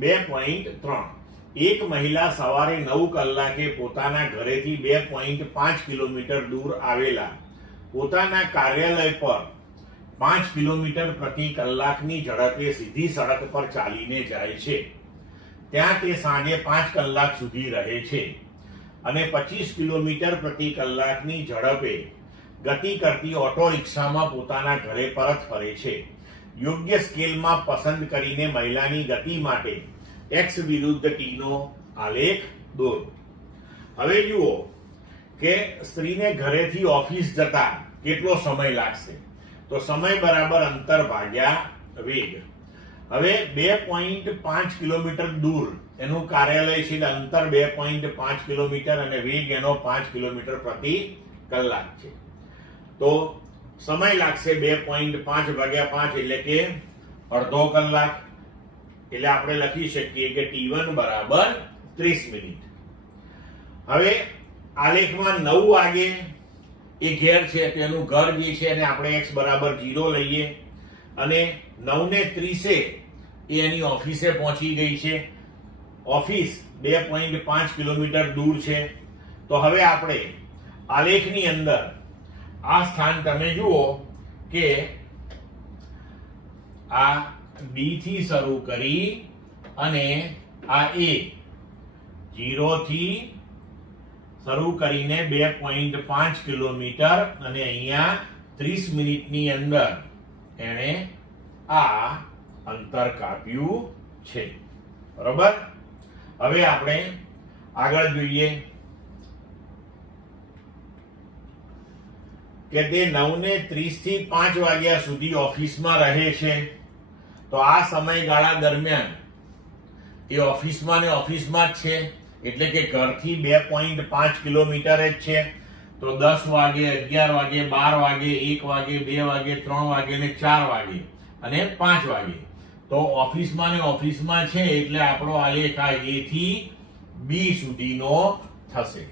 2.3 એક મહિલા સવારે 9 કલાકે પોતાના ઘરેથી 2.5 કિલોમીટર દૂર આવેલા પોતાના કાર્યાલય પર 5 કિલોમીટર પ્રતિ કલાકની ઝડપે સીધી સડક પર ચાલીને જાય છે. ત્યાં તે સાંજે 5 કલાક સુધી રહે છે અને 25 કિલોમીટર પ્રતિ કલાકની ઝડપે ગતિ કરતી ઓટો રિક્ષામાં પોતાના ઘરે પરત ફરે છે. યોગ્ય સ્કેલમાં પસંદ કરીને મહિલાની ગતિ માટે x વિરુદ્ધ t નો આલેખ દોરો. હવે જુઓ કે સ્ત્રીને ઘરેથી ઓફિસ જતા કેટલો સમય લાગશે, તો સમય બરાબર અંતર ભાગ્યા વેગ. હવે 2.5 કિલોમીટર દૂર એનું કાર્યાલય છે, અંતર 2.5 કિલોમીટર અને વેગ એનો 5 કિલોમીટર પ્રતિ કલાક છે. તો સમય લાગશે 2.5 ભાગ્યા 5 એટલે કે અડધો કલાક. એટલે આપણે લખી શકીએ કે t1 બરાબર 30 મિનિટ. હવે આલેખમાં 9 વાગે એ ઘેર છે, તેનું ઘર જે છે એને આપણે x બરાબર 0 લઈએ અને 9:30 એ એની ઓફિસે પહોંચી ગઈ છે. ઓફિસ 2.5 કિલોમીટર દૂર છે. તો હવે આપણે આલેખની અંદર આ સ્થાન તમે જુઓ કે આ B થી શરૂ કરી અને આ A 0 થી શરૂ કરીને 2.5 કિલોમીટર અને અહીંયા 30 મિનિટની અંદર એને આ અંતર કાપ્યું છે. બરોબર. હવે આપણે આગળ જોઈએ કે તે 9:30 થી 5 વાગ્યા સુધી ઓફિસમાં રહે છે. તો આ સમયગાળા દરમિયાન એ ઓફિસમાં ને ઓફિસમાં જ છે, એટલે કે ઘરથી 2.5 કિલોમીટર જ છે. તો 10 વાગે, 11 વાગે, 12 વાગે, 1 વાગે, 2 વાગે, 3 વાગે ને 4 વાગે અને 5 વાગે તો ઓફિસમાં ને ઓફિસમાં છે, એટલે આપણો આલેખ આ A થી B સુધીનો થશે.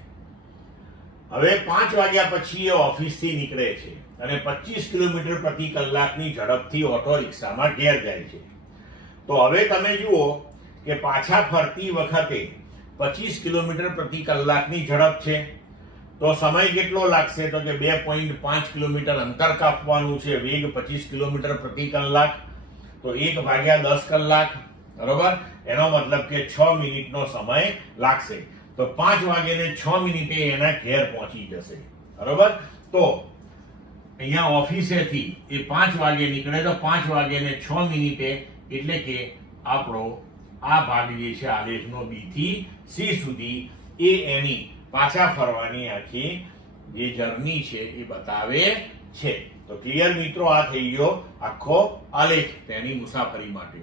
હવે 5 વાગ્યા પછી એ ઓફિસથી નીકળે છે અને 25 કિલોમીટર પ્રતિ કલાકની ઝડપથી ઓટો રિક્ષામાં ઘેર જાય છે. તો હવે તમે જુઓ કે પાછા ફરતી વખતે 25 કિલોમીટર પ્રતિ કલાકની ઝડપ છે. તો સમય કેટલો લાગશે, તો કે 2.5 કિલોમીટર અંતર કાપવાનું છે, વેગ 25 કિલોમીટર પ્રતિ કલાક. તો 1 ભાગ્યા 10 કલાક. બરોબર. એનો મતલબ કે 6 મિનિટનો સમય લાગશે. તો 5 વાગે ને 6 મિનિટે એના ઘેર પહોંચી જશે. બરોબર. તો અહીંયા ઓફિસેથી એ 5 વાગે નીકળે તો 5 વાગે ને 6 મિનિટે એટલે કે આપણો આ ભાગ જે છે આલેખનો B થી C સુધી એ એની પાછા ફરવાની આખી જે જર્ની છે એ બતાવે છે. તો ક્લિયર મિત્રો, આ થઈ ગયો આખો આલેખ તેની મુસાફરી માટે.